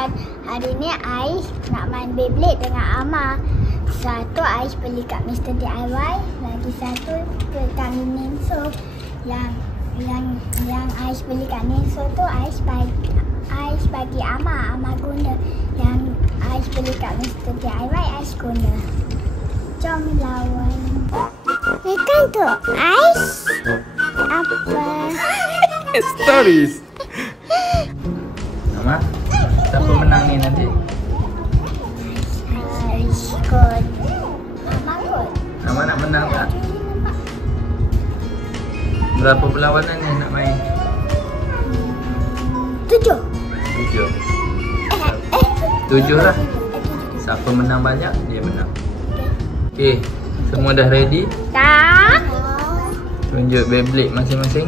kawan. Hari ni Ais nak main Beyblade dengan Amar. Satu Ais beli kat Mr. DIY, lagi satu ke Kang Ninso. Yang Ais beli kat Ninso tu Ais bagi Amar guna. Yang Ais beli kat Mr. DIY Ais guna. Jom lawan. Ikan tu Ais apa? Stories. Mama, siapa menang ni nanti? Ais kot. Mama kot. Mama nak menang tak? Berapa perlawanan ni nak main? 7. 7 lah. Siapa menang banyak, dia menang. Okey, semua dah ready? Tak. Tunjuk Beyblade masing-masing.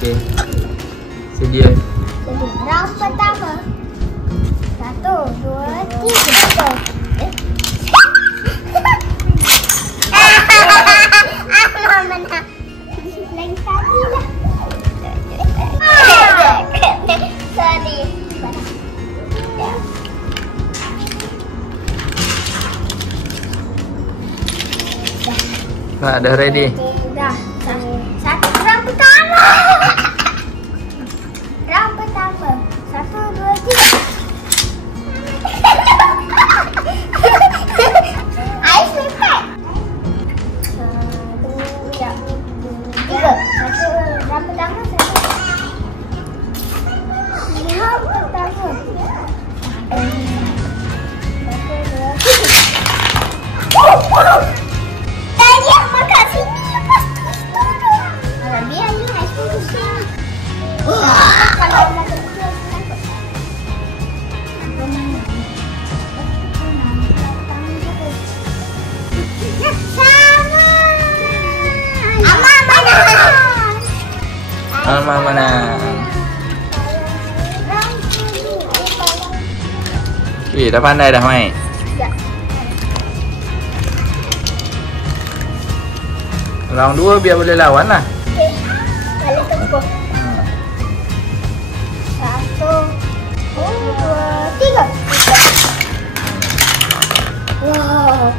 Okey. Sedia. Round pertama. 1, 2, 3. Amar menang. Lain kali lah. Sorry. Dah ready. Dah. Satu round pertama. Round pertama. 1, 2, 3. Ais lepas. 3. Satu round pertama. Round pertama. 1, 2, 3. Dia makan sini lepas tu turun. Alah biar ni Ais turun sini. Kalau nak turun takut. Sama. Amar menang. Amar menang. Dah pandai dah main. Round 2 biar boleh lawan lah. Okey. Balik tempoh. 1, 2, 3. Wow.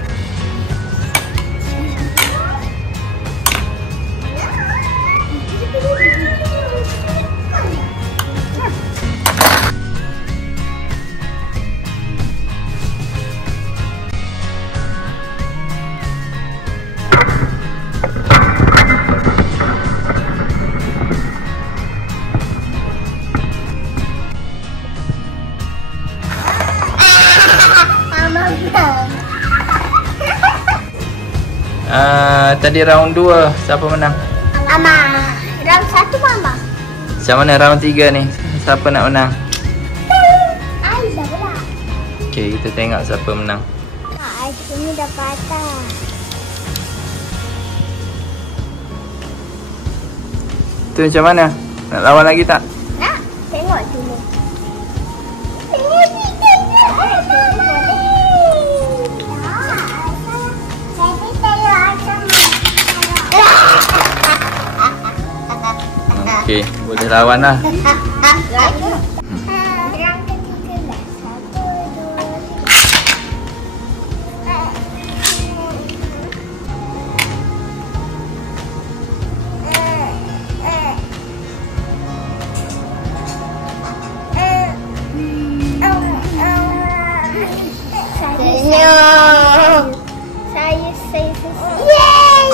Tadi round 2 siapa menang? Amar. Round 1 Mama. Macam mana round 3 ni? Siapa nak menang? Ais dah pula. Okey, kita tengok siapa menang. Ais ini dah patah. Tu macam mana? Nak lawan lagi tak? Nak? Tengok dulu. Tengok tiga je. Okey, boleh lawan lah. Yang ketiga lah. 1, 2, 3. Saya. Yeay!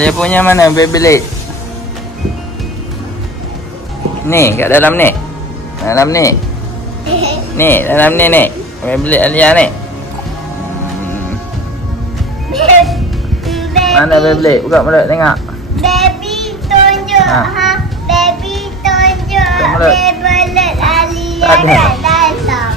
Dia punya mana Beyblade? Ni, kat dalam ni. Dalam ni. Ni, dalam ni ni. Beyblade Alia ni. Mana Beyblade? Buka mulut tengok. Baby tunjuk. Ha. Baby tunjuk. Buka mulut. Beyblade Alia Tak ada. kat dalam.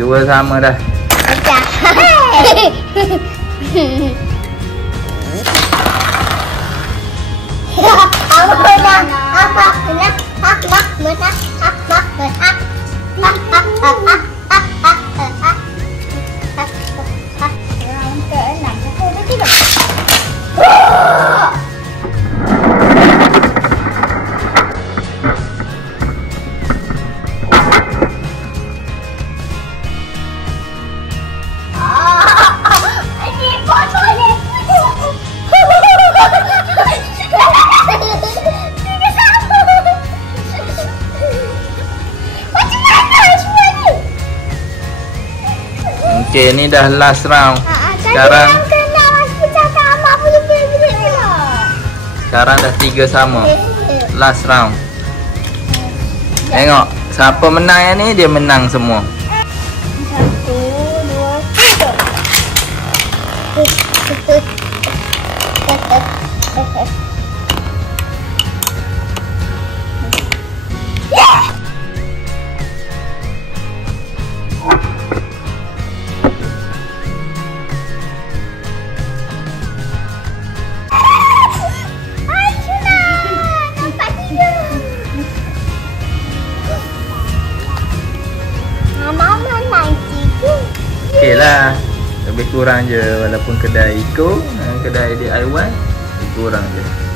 Dua sama dah. Pecah. Apa menang? Apa menang? Apa menang? Apa menang? Yang keenam satu dua tiga. Okey, ni dah last round. Sekarang dah 3 sama. Last round. Tengok, siapa menang yang ni dia menang semua. 1, 2, 3. Okey lah. Lebih kurang je walaupun kedai Eco, kedai DIY lebih kurang je.